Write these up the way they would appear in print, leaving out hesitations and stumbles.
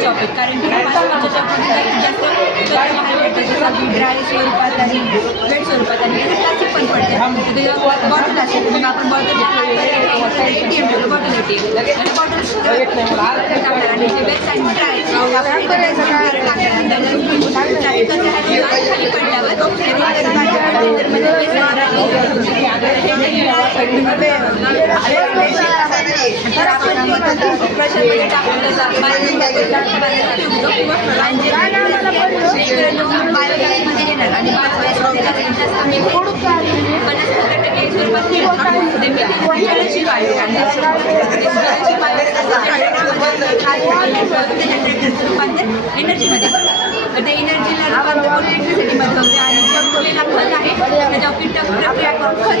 Shop आहे, कारण की पाचवीच्या शॉपमध्ये जास्त ड्राय स्वरूपात आणि वेट स्वरूपात आणि क्लासिक पण पडते. बॉटल असेल मग आपण बॉटल आणि ते बेस्ट आणि ड्राय खाली पडल्यावर प्रेशरमध्ये टाकलं बायोगॅसमध्ये येणार आणि बायोगॅसमध्ये जास्तीत जास्त मी 50% स्वरूपात एनर्जीमध्ये तर ते एनर्जीला रूपांतर करून इलेक्ट्रिसिटीमध्ये होते आणि कंट्रोलला खत आहे त्याच्यावर कीटक प्रक्रिया करून खत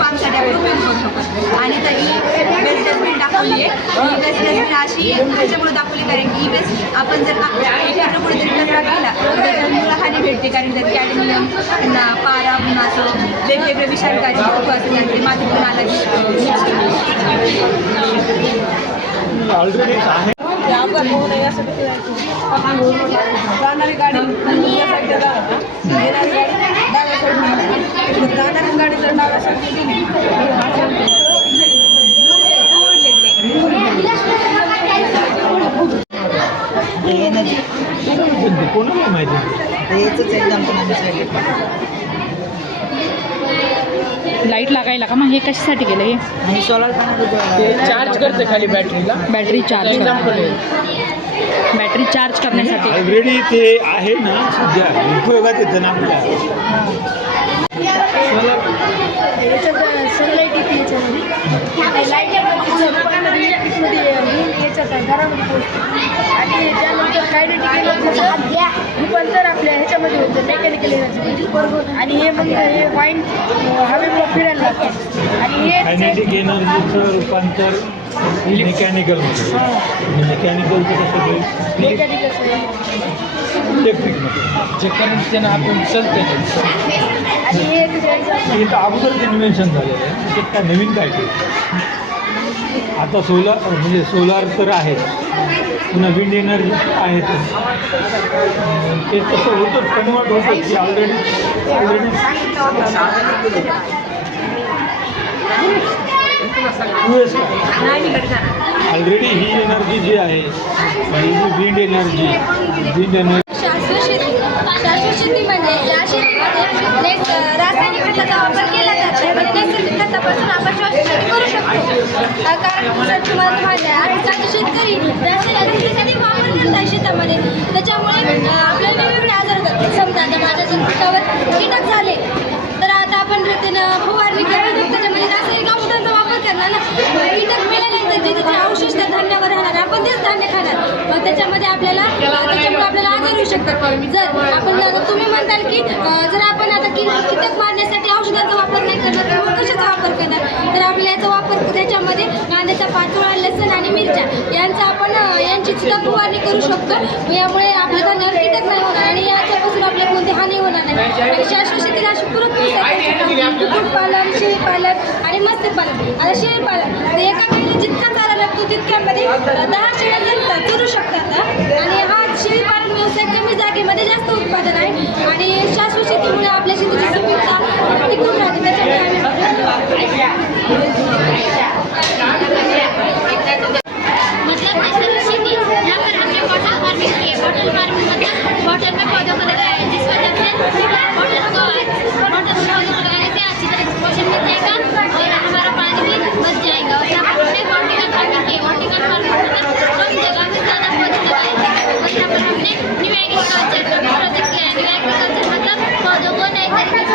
पामसाठी आपण उपयोग करू शकतो. आणि तर ही बेस्ट डस्टबिन दाखवली आहे. ही बेस्ट डस्टबिन अशी ह्याच्यामुळे दाखवली कारण की ही बेस्ट आपण जर एखाद्यामुळे जरी कचरा केला तर त्याच्यामुळे हानी भेटते कारण त्यात कॅडमियम पुन्हा पारा पुन्हा असं वेगवेगळे विषाणकारी तत्व असतात ते मातीतून आला ऑलरेडी आहे जाणारी गाडी या साईडला येणारी गाडी डाव्या साईडने जाणारी गाडी जर डाव्या साईडने गेली कोणाला माहिती लाईट लागायला का मग हे कशासाठी केलं हे सोलर पॅनल चार्ज करते खाली बॅटरीला बॅटरी चार्ज बॅटरी चार्ज करण्यासाठी ऑलरेडी ते आहे ना सध्या उपयोगात येतं ना आपल्या सनलाईट येते याच्यामध्ये याच्यात घरामध्ये पोहोचतो आणि त्यानंतर कायनेटिक रूपांतर आपल्या ह्याच्यामध्ये होतं मेकॅनिकल एनर्जी आणि हे मग हे पॉईंट हवेमुळे फिरायला लागतं आणि हे कायनेटिक एनर्जीचं रूपांतर मेकॅनिकलमध्ये मेकॅनिकलचं कसं इलेक्ट्रिकमध्ये जे करंट त्यानं आपण चालते आणि हे हे तर अगोदरच इन्व्हेन्शन झालेलं आहे त्याच्यात काय नवीन काय ते आता सोलार तर आहेच पुन्हा विंड एनर्जी आहेतच ते तसं होतंच कन्वर्ट होतं की ऑलरेडी ऑलरेडी ही एनर्जी जी आहे ही विंड एनर्जी शाश्वत शेती म्हणजे या शेतीमध्ये रासायनिक खताचा वापर केला जातो आणि नैसर्गिक खतापासून आपण शाश्वत शेती करू शकतो. कारण तुम्हाला माहिती आहे आजकालचे शेतकरी रासायनिक वापर करतात शेतामध्ये त्याच्यामुळे आपल्याला वेगवेगळे आजार होतात. समजा आता माझ्या जर पिकावर कीटक झाले तर आता आपण त्यानं फवारणी केली त्याच्यामध्ये रासायनिक औषधांचा वापर करणार ना कीटक मेल्यानंतर जे त्याचे अवशेष त्या धान्यावर राहणार आपण तेच धान्य खाणार मग त्याच्यामुळे आपल्याला आजार होऊ शकतात. जर आपण तुम्ही म्हणताल की जर आपण आता कीटक मारण्यासाठी औषधांचा वापर नाही करणार तर मग कशाचा वापर करणार तर आपल्याला याचा वापर त्याच्यामध्ये कांद्याचा पाचोळा लसूण आणि मिरच्या यांची सुद्धा फवारणी करू शकतो. यामुळे आपल्या धान्यावर कीटक नाही होणार आणि याच्यापासून आपल्याला कोणती हानी होणार नाही. आणि शाश्वत शेतीला अशी पूरक कुक्कुटपालन शेळीपालन आणि मत्स्यपालन आता शेळीपालन तर एका गाईला जितका चारा लागतो तितक्यामध्ये 10 शेळ्या जरू शकतात आणि हा शेळीपालन व्यवसाय कमी जागेमध्ये जास्त उत्पादन आहे आणि शाश्वत शेतीमुळे आपल्या शेतीची सुपीकता टिकून राहते. त्याच्यामुळे मतलब नैसर्गिक खेती यहाँ पर हमने बॉटल फार्मिंग की है. बॉटल फार्मिंग मतलब बॉटल में पौधों को लगाया है जिस वजह से बॉटल पौधों को लगाने से अच्छी तरह से पोषण मिल जाएगा और हमारा पानी भी बच जाएगा. और यहाँ पर हमने वर्टिकल फार्मिंग की है. वर्टिकल फार्मिंग मतलब कम जगह में ज़्यादा पौधे लगाए हैं और यहाँ पर हमने न्यू एग्रीकल्चर प्रोजेक्ट किया है. न्यू एग्रीकल्चर मतलब पौधों को नए तरीके से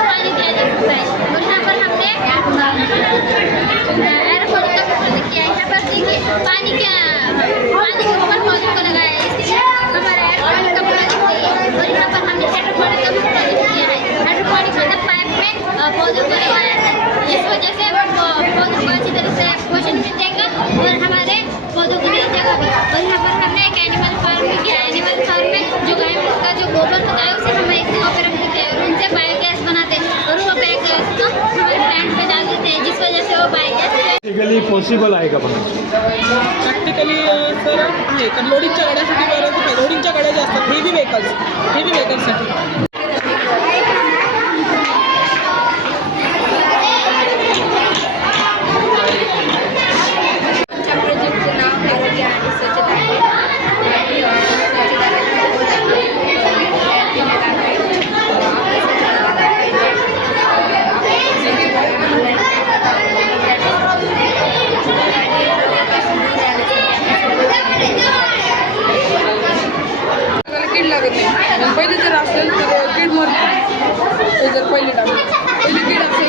पॉसिबल आहे का पण प्रॅक्टिकली सर आहे कारण लोडिंगच्या गाड्यासाठी बरंच आहे. लोडिंगच्या गाड्या ज्या असतात हेवी व्हेकल्ससाठी आमच्या प्रोजेक्टचं नाव आरोग्य आणि स्वच्छता आहे. आणि स्वच्छता राखण्याबद्दल तयार केलेलं आहे. आपलं स्वच्छता राखायला कीड लागत नाही. पहिले जर असेल तर कीड मरते. ते जर पहिले लागलं पहिली कीड असेल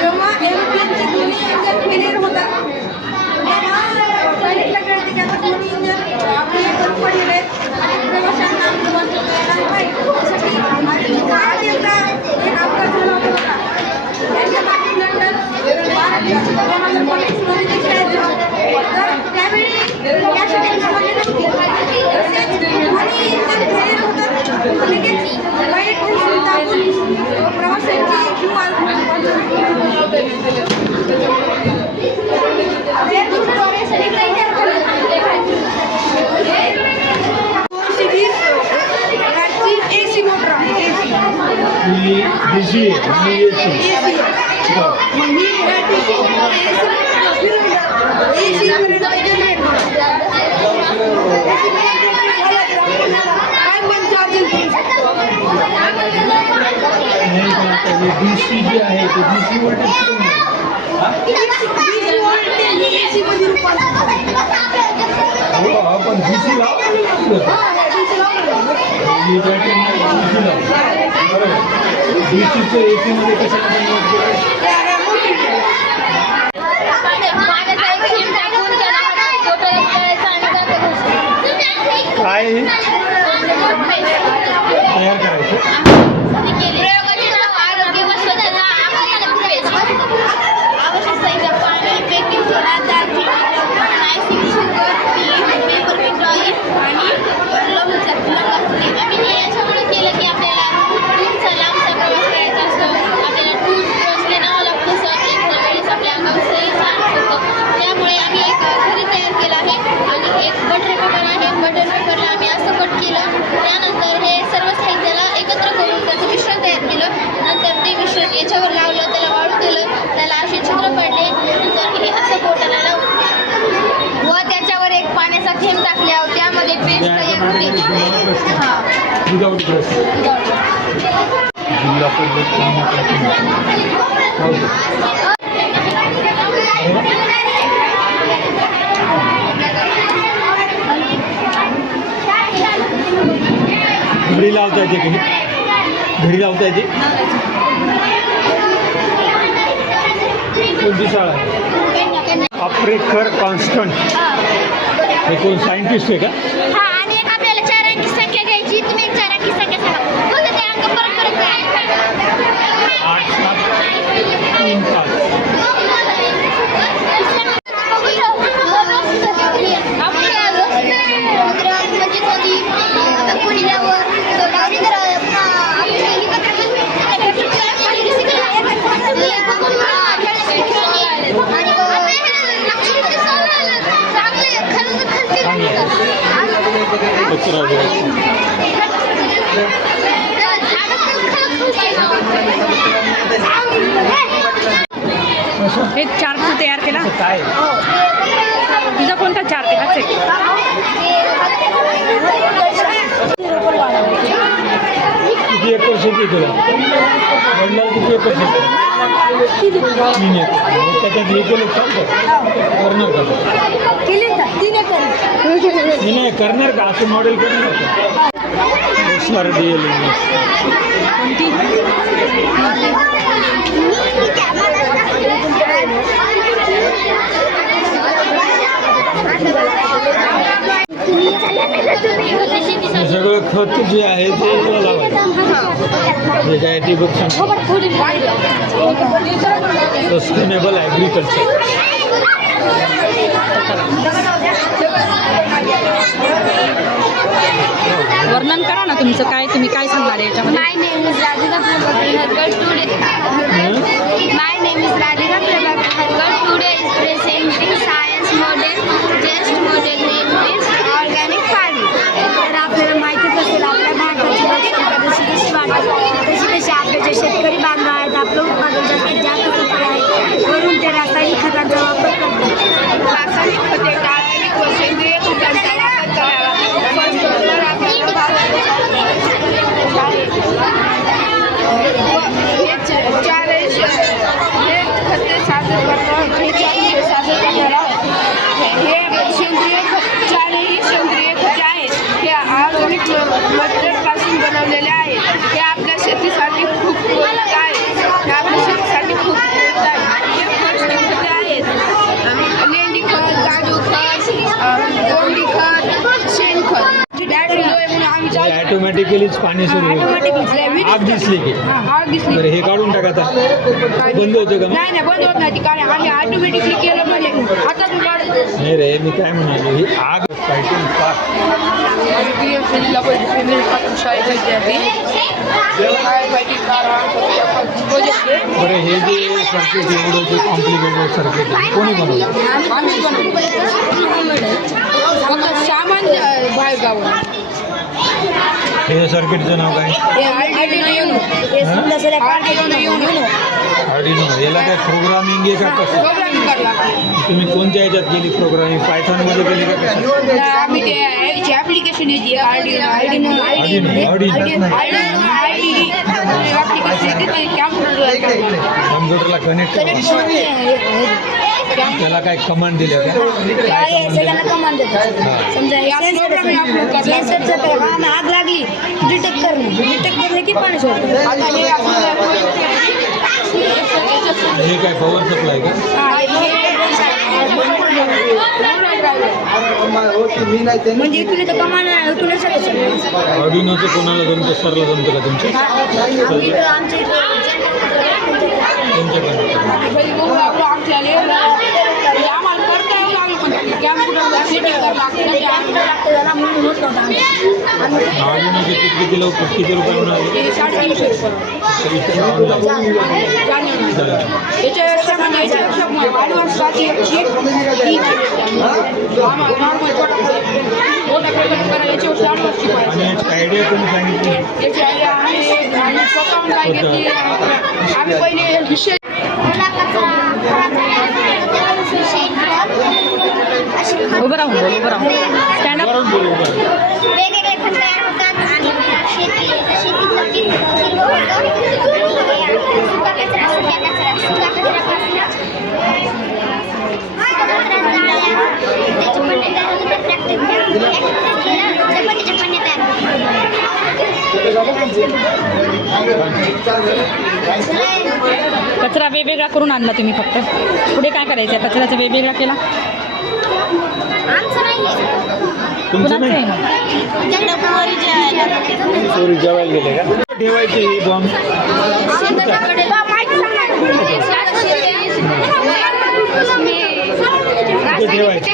जेव्हा एरोप्लेनचे दोन्ही इंजन फेलियर होतात तेव्हा पायलटला कळते की आता दोन्ही इंजन आपले बंद पडलेले आहेत आणि प्रवाशांना बंद येणार नाही त्यासाठी आणि काल एकदा एक अपघात झाला होता बघा. त्यांच्या मागे लंडन 2015 मध्ये खेळायचं तर त्यावेळी कॅश टेक्नॉलॉजी नव्हती तसेच दोन्ही इंजन फेलियर होतात लगेच पायलट उचलून टाकून प्रवाशांची जीव एसी मोटर आहे DC आहे DC जी आहे ते DC वोल्टेज आपण DC DCचं AC मध्ये कशाला काय तयार करायचं आरोग्य व स्वच्छता आवश्यक साहित्य पाणी बेकिंग सोडा दालचिनी नायसिक शुगर पेपर मिठाई आणि लवंगचा आम्ही याच्यामुळे केलं की आपल्याला दूरचा लांबचा प्रवास करायचा असतो आपल्याला टूथब्रश न्यावं लागतं सर एखाद्या वेळेस आपल्या अंगावर सही होतं त्यामुळे आम्ही एक घरी तयार केलं आहे आणि एक बटर पेपर आहे बटर पेपरला आम्ही असं कट केलं त्यानंतर हे सर्व साहित्याला एकत्र करून त्याचं मिश्रण तयार केलं नंतर ते मिश्रण याच्यावर लावलं त्याला वाळू दिलं त्याला असे छिद्र पडले नंतर हे असं बोटाला लावून व त्याच्यावर एक पाण्याचा थेंब टाकल्यावर त्यामध्ये पेस्ट तयार होते हां विदाउट ब्रश जिल्हा घरी लावता येते की घरी लावता येते कोणती शाळा आहे आप्रेकर कॉन्स्टंट हे कोण सायंटिस्ट आहे का हां आणि एक आपल्याला 4 अंकी संख्या घ्यायची तुम्ही एक 4 अंकी संख्या सांगा फक्त ते अंक परत परत 8 7 3 हे चार्ट तू तयार केला काय तुझा कोणता चार्ट आहे हाच किती एकर शेती तुला वडिलांना किती एकर शेती 3 एकर त्याच्यात हे केलं चालतं करणार का नाही करणार का असं मॉडेल करणार का सर DL हे सगळं खत जे आहे ते तुला लावायचं जे काय ते बघ सस्टेनेबल ॲग्रिकल्चर वाटतं. वर्णन करा ना तुमचं काय, तुम्ही काय सांगणार आहे याच्यामध्ये? My name is Radhika Prabhakar Harkar. My name is Radhika Prabhakar Harkar. Today is presenting science model. Just model name is organic farming. तर आपल्याला माहितीच असेल आपल्या भारताची लोकसंख्या जशी कशी वाढते तशी कशी आपले जे शेतकरी बांधव आहेत आपलं उत्पादन जास्तीत जास्त होत आहे, म्हणून ते रासायनिक खतांचा वापर करतात. रासायनिक खते रासायनिक व सेंद्रिय खतांचा वापर करावा. खते सादर करणार हे सेंद्रिय खत, चारही सेंद्रिय खते आहेत. हे ऑर्गॅनिक मटेरियलपासून बनवलेले आहेत. हे आपल्या शेतीसाठी खूप उपयुक्त आहेत. हे आपल्या शेतीसाठी खूप उपयुक्त आहेत. हे पौष्टिक खते आहेत. लेंडी खत, गांडूळ खत, कोंबडी खत, शेणखत. ऑटोमॅटिकलीच पाणी सुरू होईल. आग दिसली की तर हे काढून टाकायचं बंद होतं का? नाही बंद होत नाही, कारण आम्ही ऑटोमॅटिकली केलं म्हणजे आता नाही रे, मी काय म्हणालो, ही आग फायटिंग पाक बरं. हे जे सर्किट एवढं जे कॉम्प्लिकेटेड सर्किट आहे कोणी बनवलं? सामान बाहेर गावून हे सर्किटचं नाव काय? आर्डिनो. याला काय प्रोग्रामिंग आहे का कसं? तुम्ही कोणत्या ह्याच्यात केली प्रोग्रामिंग? पायथॉनमध्ये केली का कसं? आम्ही ते ॲप्लिकेशन येते कम्प्युटरला कनेक्ट त्याला काय कमांड दिल्या का? आग लागली डिटेक्ट करणे की पाणी सोडतं. हे काय पॉवर सप्लाय का? म्हणजे इथून तर कमान इथून ऑर्डिनोचं कोणाला जमतं? सरला जमतं का तुमच्या? ऑर्डिनोचे किती लवकर किती रुपये मिळाले? आणि आयडिया कोणी सांगितली? आम्ही पहिले विषय उभं राहून बोल, उभं राहून स्टँड अप. वेगवेगळे खत तयार होतात आणि शेतीतलं पीक हिरवं होतं. सुका कचरा त्याच्या पन्न्या तयार होतात. चपातीच्या पन्न्या तयार कचरा वेगवेगळा करून आणला तुम्ही फक्त. पुढे काय करायचं? कचऱ्याचा वेगवेगळा केला. आमचं नाही तुमचं कुणाचं आहे नाही? मग? चोरी जेवायला गेले का? ठेवायचे हे बॉम्ब ठेवायचे.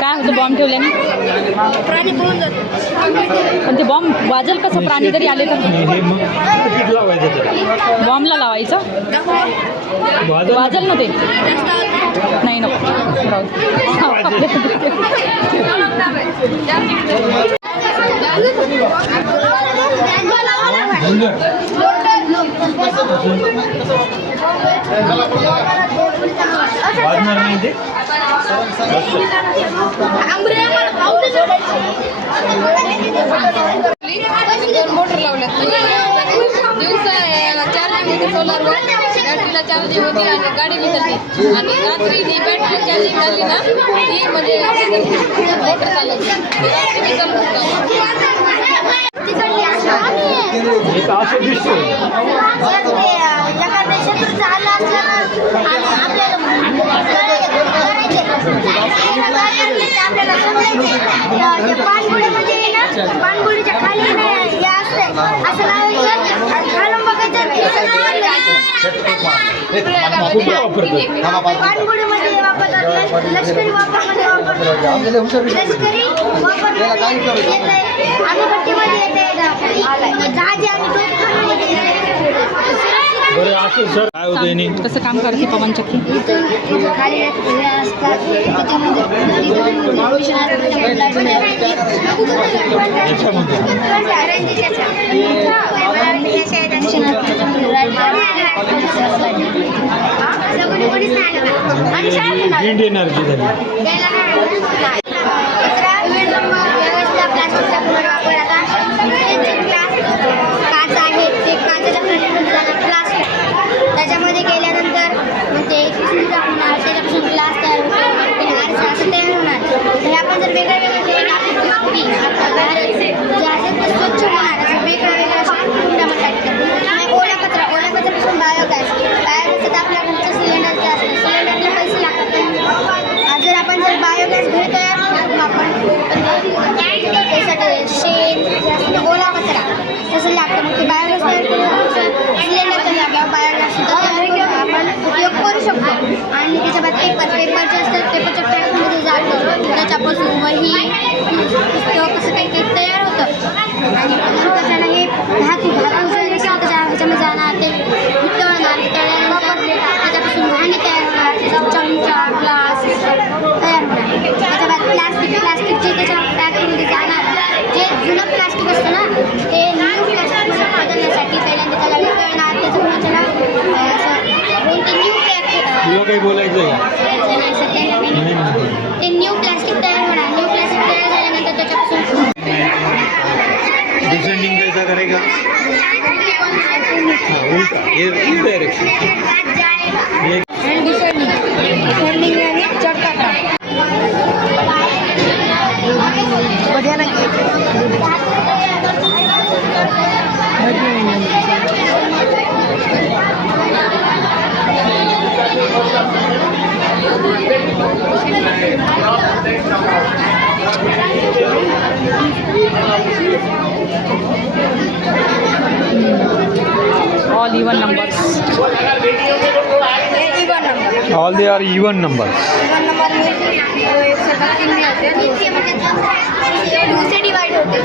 काय होतं बॉम्ब ठेवल्याने? प्राणी पळून जातो. पण ते बॉम्ब वाजेल कसं? प्राणी जरी आले तर हे मग किती लावायचं त्याला? बॉम्बला लावायचं. वाजेल ना ते? नाही नको राहू दे. वाजणार नाही ते? दोन मोटर लावल्यात. दिवसा चार्जिंग सोलारवर बॅटरीला चार्जिंग होती आणि गाडी विचारली आणि रात्री ती बॅटरी चार्जिंग झाली ना ती म्हणजे मोटर चालवली. हे तर असं दिसतोय. पानगुडीच्या खाली हे असतंय असं लावायचं आणि खालून बघायचं. कुठे वापरतात? पाणबुडीमध्ये वापरतात, लष्करी वापरमध्ये वापरतात, लष्करी वापरमध्ये येत आहे, अणुभट्टीमध्ये येत आहे, जहाजे आणि तोफखान्यामध्ये येत आहे. बरं असं सर काय होतं याने? कसं काम करते पवनचक्की? खाली हे असतात, त्याच्यामध्ये मिशन असतं, त्याच्यामध्ये लाईट मिळते. याच्यामध्ये विंड एनर्जी झाली. व्यवस्था प्लास्टिकचा पुनर्वापर आता काच आहे ते काचेच्या प्लास्टिक त्याच्यामध्ये केल्यानंतर मग ते चुरा होणार त्याच्यापासून ग्लास तयार होणार ते आरसा असं तयार होणार. हे आपण जर वेगळ्या वेगळ्या आपली आपलं भारत जे आहे ते स्वच्छ होणार असं वेगळ्या वेगळ्या अशा कुंडामध्ये टाकतात. ओला कचऱ्यापासून बायोगॅस आपल्या घरचं सिलेंडर जे असतं सिलेंडरला पैसे लागतात. जर आपण बायोगॅस घरी तयार करू आपण त्यासाठी शेण जे असतं ते ओला कचरा तसं लागतं. मग ते बायोगॅस तयार करून सिलेंडरच्या जाग्यावर बायोगॅस आपण उपयोग करू शकतो. आणि त्याच्या बाद पेपर जे असतात पेपरच्या फॅक्टरीमध्ये जातं त्याच्यापासून वही पुस्तक कसं काही तयार होतं. आणि नंतर त्याला हे ह्याच्यामध्ये जाणार ते वितळणार तळल्यानंतर त्याच्यापासून भांडी तयार होणार त्याचा चमचा ग्लास तयार होणार. त्याच्या बाद प्लास्टिकचे त्याच्या फॅक्टरीमध्ये जाणार जे जुनं प्लास्टिक असतं ना ते न्यू प्लास्टिक बदलण्यासाठी पहिल्यांदा त्याला वितळणार त्याच्यामुळे त्याला असं न्यू तुला काही बोलायचं आहे? ते न्यू प्लास्टिक तयार होणार. न्यू प्लास्टिक तयार झाल्यानंतर त्याच्यापासून डिसेंडिंग कैसा करेगा? हाँ उल्टा ये डायरेक्शन ये डिसेंडिंग यानी चढ़ता था. बढ़िया लगे. All even numbers. All they are even numbers. Say divide होते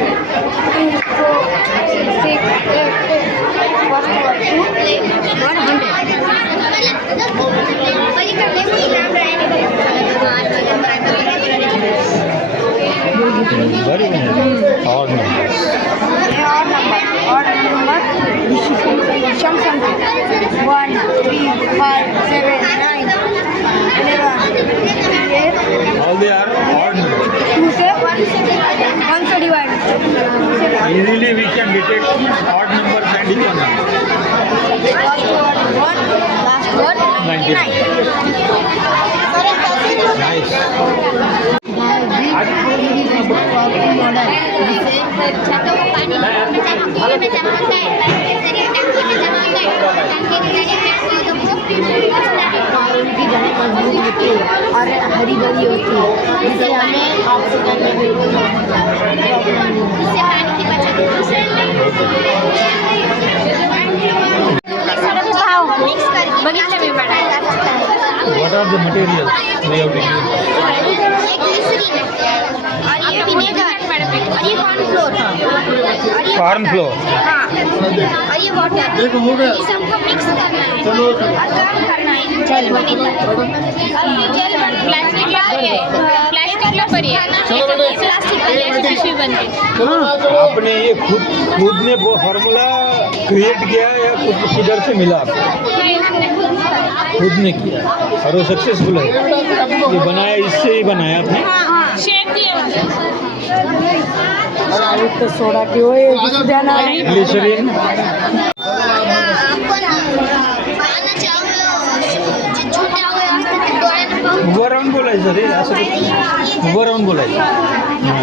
Very good. Odd numbers. और number 1 3 5 7 9 11 All they are odd numbers. 2 say 1 say divide. Easily we can detect odd numbers and even numbers. Last word 99. Nice. छतों को पानी में जमा होता है टंकी में जमा होता है टंकी के जरिए पौधों को उनकी जड़ें मजबूत होती है और हरी भरी होती है जिससे हमें ऑक्सीजन में बिल्कुल इससे पानी की बचत मिक्स करके बगीचे में बनाया जा सकता है. What are the materials we have to use? ये ग्लिसरीन और ये विनेगर और ये कॉर्नफ्लोर और ये Corn flour. हाँ और ये वाटर इसे हमको मिक्स करना है और गर्म करना है जेल बनेगा और ये जेल प्लास्टिक ला प्लास्टिक बनती. आपने ये खुद ने वो फार्मूला क्रिएट किया या किधर से मिला आपको? खुद ने किया और वो सक्सेसफुल है. ये बनाया इससे ही बनाया आपने? शेप दिया सोडा ग्लिसरीन. उभं राहून बोलायचं रे असं उभं राहून बोलायचं.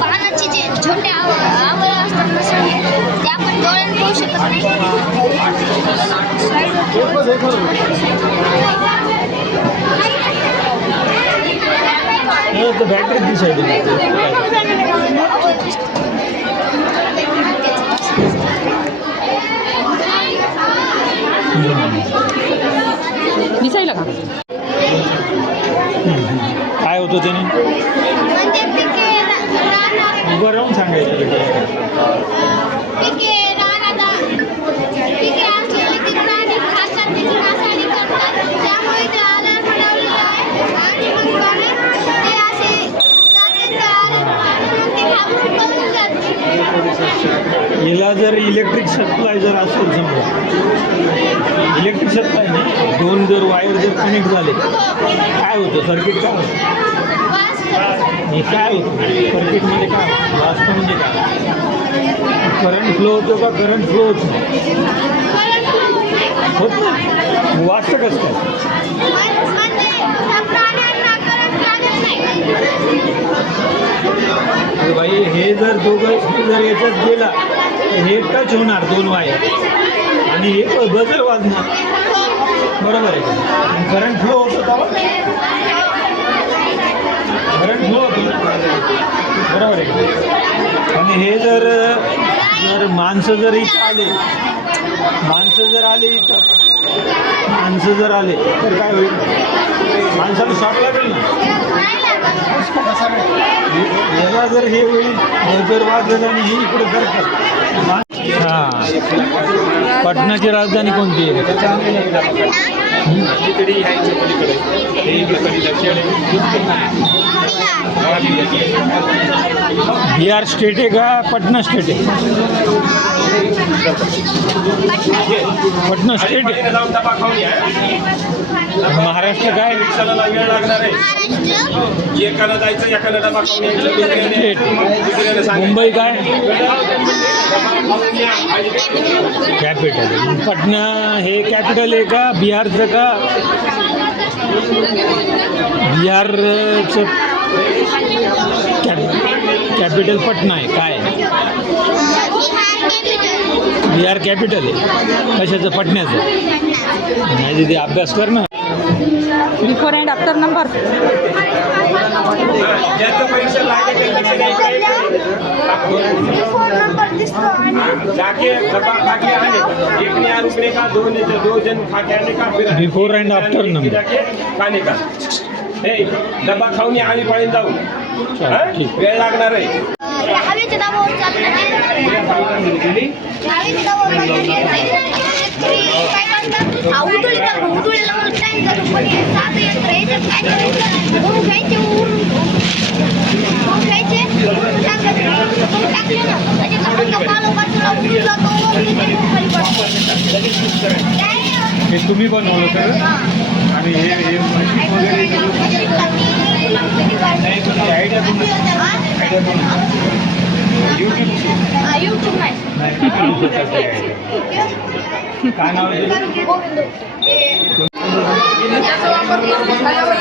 पानाची जे छोटे आवळे असतात ना ते आपण डोळ्याने पाहू शकत नाही. तो बॅटरी दिसायची. बघितलं का? काय होतं त्याने म्हणजे पिके रानात उभं राहून सांगायचं पिके रानात पिके असलेली ती प्राणी खातात तिची नासाडी करतात त्यामुळे ते आजार बनवलेलं आहे आणि मग ते असे जाते ते आजार आणि मग ते घाबरून पळून जाते. याला जर इलेक्ट्रिक सप्लाय जर असेल समजा इलेक्ट्रिक सप्लाय नाही दोन जर वायर जर कनेक्ट झाले काय होतं सर्किट काय होतं वास करतात. हे काय होतं सर्किटमध्ये काय होतं वास्तव म्हणजे काय करंट फ्लो होतो का करंट फ्लो होत नाही होत नाही वाचतं कसं काय म्हणजे त्या प्राण्यांना करंट लागत नाही. अरे बाई हे जर दोघं जर याच्यात गेला तर हे टच होणार दोन वायर आणि हे बजर वाजणार बरोबर आहे का करंट फ्लो होतो तेव्हा करंट फ्लो होतो बरोबर आहे का आणि हे जर माणसं जर इथं आले माणसं जर आले तर काय होईल माणसाला शॉक लागेल ना याला जर हे होईल जर वाजलं आणि हे इकडे करतात हां पटनाची राजधानी कोणती आहे बिहार स्टेट आहे का पटना स्टेट आहे पटना स्टेट आहे महाराष्ट्र काय रिक्षाला वेळ लागणार आहे एकाला जायचं एकाला डबा खाऊन यायचं स्टेट मुंबई काय कॅपिटल पटना हे कॅपिटल आहे का बिहारचं का बिहारचं कॅपिटल पटना आहे काय बिहार कॅपिटल आहे कशाचं पटण्याचं नाही तिथे अभ्यास कर ना बिफोर अँड आफ्टर नंबर ज्याचं परीक्षा लागेल जाके डब्बा खा के आने एक ने रुकने का दो जन खा के आने का फिर बिफोर अँड आफ्टर नंबर जाके खाने का हे डब्बा खाऊन या आणि पळून जाऊ ठीक वेळ लागणार आहे हवेच्या दाबावर चालणारे हवेच्या दाबावर चालणारे काय करतात उधळीला टाईम जातो पण हे साधं यंत्र याच्यात काय करायचं ऊन घ्यायचे ऊन घ्यायचे टाकले ना त्याच्यात हलका पालो बाजूला उडून जातो खाली पडतो हे तुम्ही बनवलं तर आणि हे मशीन वगैरे आयडिया यूट्यूबची यूट्यूब नाही काय नाव आहे त्याचा वापर करून झाल्यावर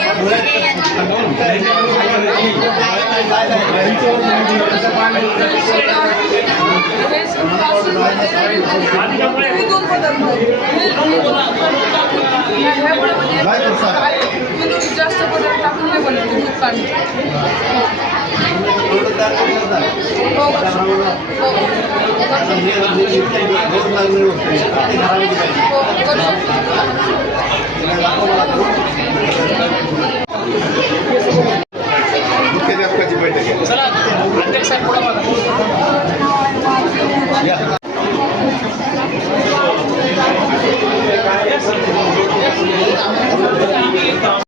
जास्त पदार्थ टाकून हे बनवतो दूध पाणी करू शकतो